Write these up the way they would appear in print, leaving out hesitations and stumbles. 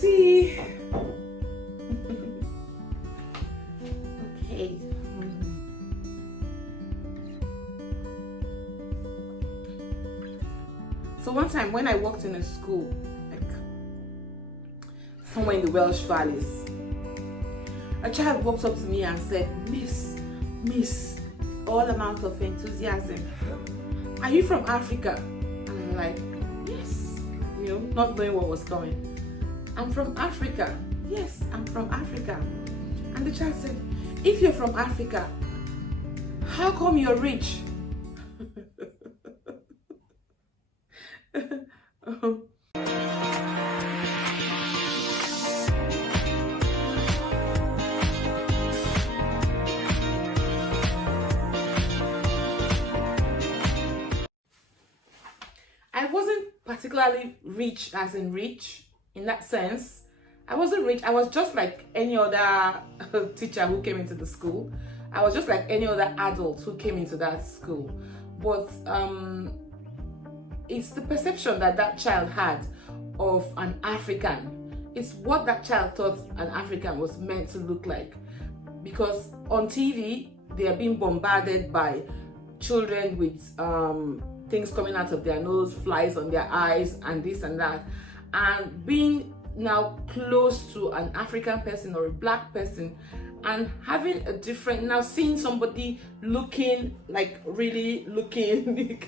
tea. Okay. So one time when I worked in a school, like somewhere in the Welsh Valleys, a child walked up to me and said, Miss, all amount of enthusiasm, are you from Africa? And I'm like, yes, not knowing what was coming. I'm from Africa. Yes, I'm from Africa. And the child said, if you're from Africa, how come you're rich? I wasn't particularly rich, as in rich, in that sense. I wasn't rich. I was just like any other teacher who came into the school. I was just like any other adult who came into that school. But it's the perception that that child had of an African. It's what that child thought an African was meant to look like. Because on TV, they are being bombarded by children with things coming out of their nose, flies on their eyes, and this and that. And being now close to an African person or a black person and having a different, now seeing somebody looking like really looking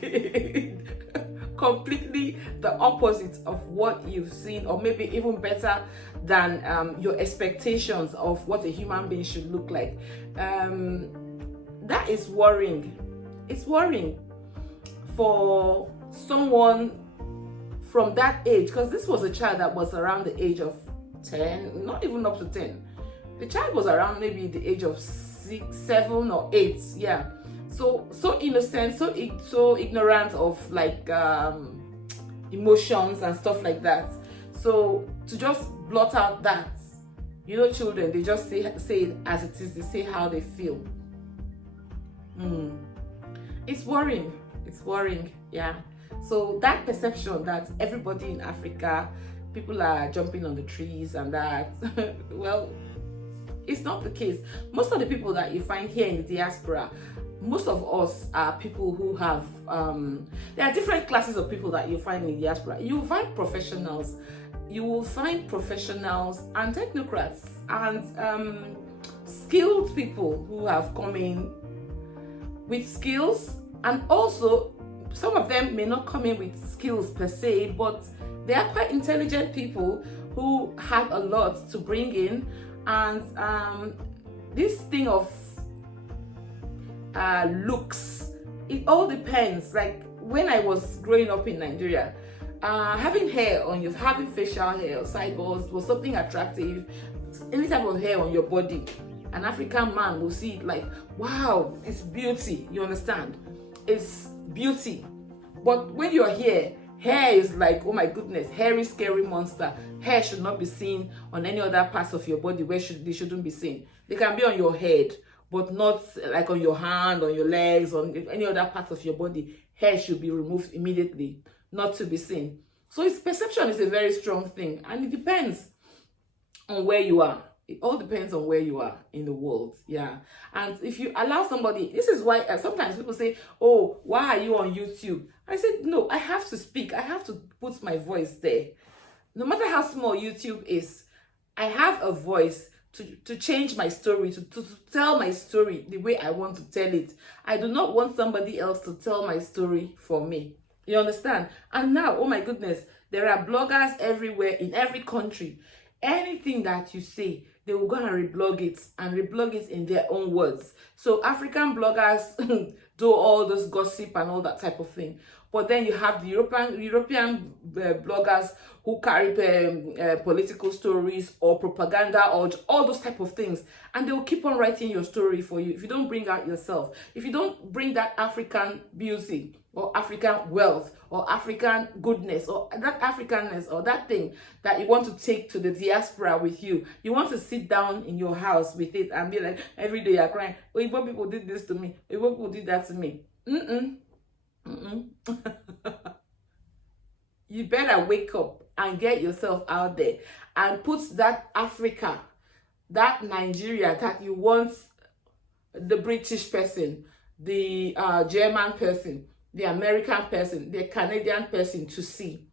completely the opposite of what you've seen, or maybe even better than your expectations of what a human being should look like. That is worrying. It's worrying for someone from that age, because this was a child that was around the age of 10, not even up to 10. The child was around maybe the age of 6, 7 or 8, yeah. So innocent, so ignorant of like emotions and stuff like that. So to just blot out that, children, they just say it as it is. They say how they feel. It's worrying. It's worrying, yeah. So that perception that everybody in Africa, people are jumping on the trees and that, well, it's not the case. Most of the people that you find here in the diaspora, most of us are people who have, there are different classes of people that you find in the diaspora. You will find professionals, and technocrats and skilled people who have come in with skills, and also some of them may not come in with skills per se, but they are quite intelligent people who have a lot to bring in. And this thing of looks, it all depends. Like when I was growing up in Nigeria, having facial hair or sideburns was something attractive. Any type of hair on your body, an African man will see it like, wow, it's beauty. You understand? It's beauty. But when you're here, hair is like, oh my goodness, hairy, scary monster. Hair should not be seen on any other parts of your body where they shouldn't be seen. They can be on your head, but not like on your hand, on your legs, on any other part of your body. Hair should be removed immediately, not to be seen. So its perception is a very strong thing, and it depends on where you are. It all depends on where you are in the world, yeah. And if you allow somebody, this is why sometimes people say, oh, why are you on YouTube? I said, no, I have to speak. I have to put my voice there. No matter how small YouTube is, I have a voice to change my story, to tell my story the way I want to tell it. I do not want somebody else to tell my story for me. You understand? And now, oh my goodness, there are bloggers everywhere in every country. Anything that you say, they will go and reblog it in their own words. So African bloggers do all this gossip and all that type of thing. But then you have the European bloggers who carry political stories or propaganda or all those type of things. And they will keep on writing your story for you if you don't bring out yourself. If you don't bring that African beauty or African wealth or African goodness or that Africanness or that thing that you want to take to the diaspora with you. You want to sit down in your house with it and be like, every day you're crying, oh, Igbo people did this to me, Igbo people did that to me. You better wake up and get yourself out there and put that Africa, that Nigeria that you want the British person, the German person, the American person, the Canadian person to see.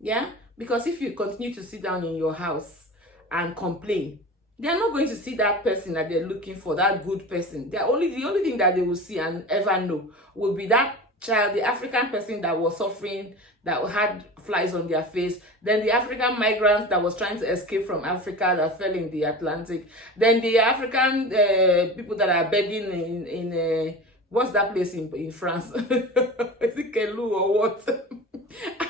Yeah? Because if you continue to sit down in your house and complain, they're not going to see that person that they're looking for, that good person. The only thing that they will see and ever know will be that child, the African person that was suffering, that had flies on their face, then the African migrants that was trying to escape from Africa that fell in the Atlantic, then the African people that are begging in what's that place in France? Is it Kelu or what?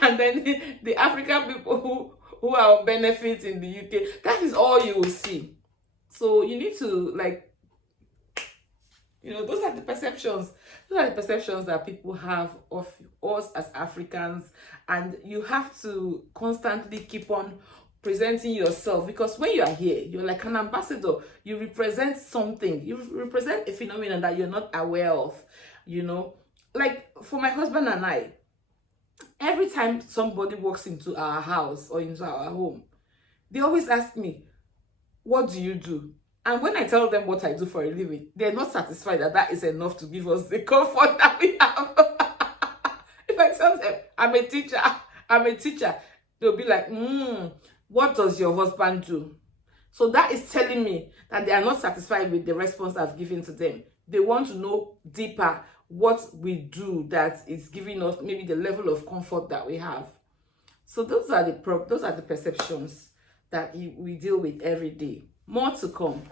And then the African people who are on benefits in the UK. That is all you will see. So you need to, like, those are the perceptions. Those are the perceptions that people have of us as Africans, and you have to constantly keep on presenting yourself, because when you are here, you're like an ambassador. You represent something. You represent a phenomenon that you're not aware of. Like for my husband and I, every time somebody walks into our house or into our home, they always ask me, what do you do? And when I tell them what I do for a living, they're not satisfied that is enough to give us the comfort that we have. If I tell them I'm a teacher, they'll be like, what does your husband do? So that is telling me that they are not satisfied with the response I've given to them. They want to know deeper what we do that is giving us maybe the level of comfort that we have. So those are the perceptions that we deal with every day. More to come.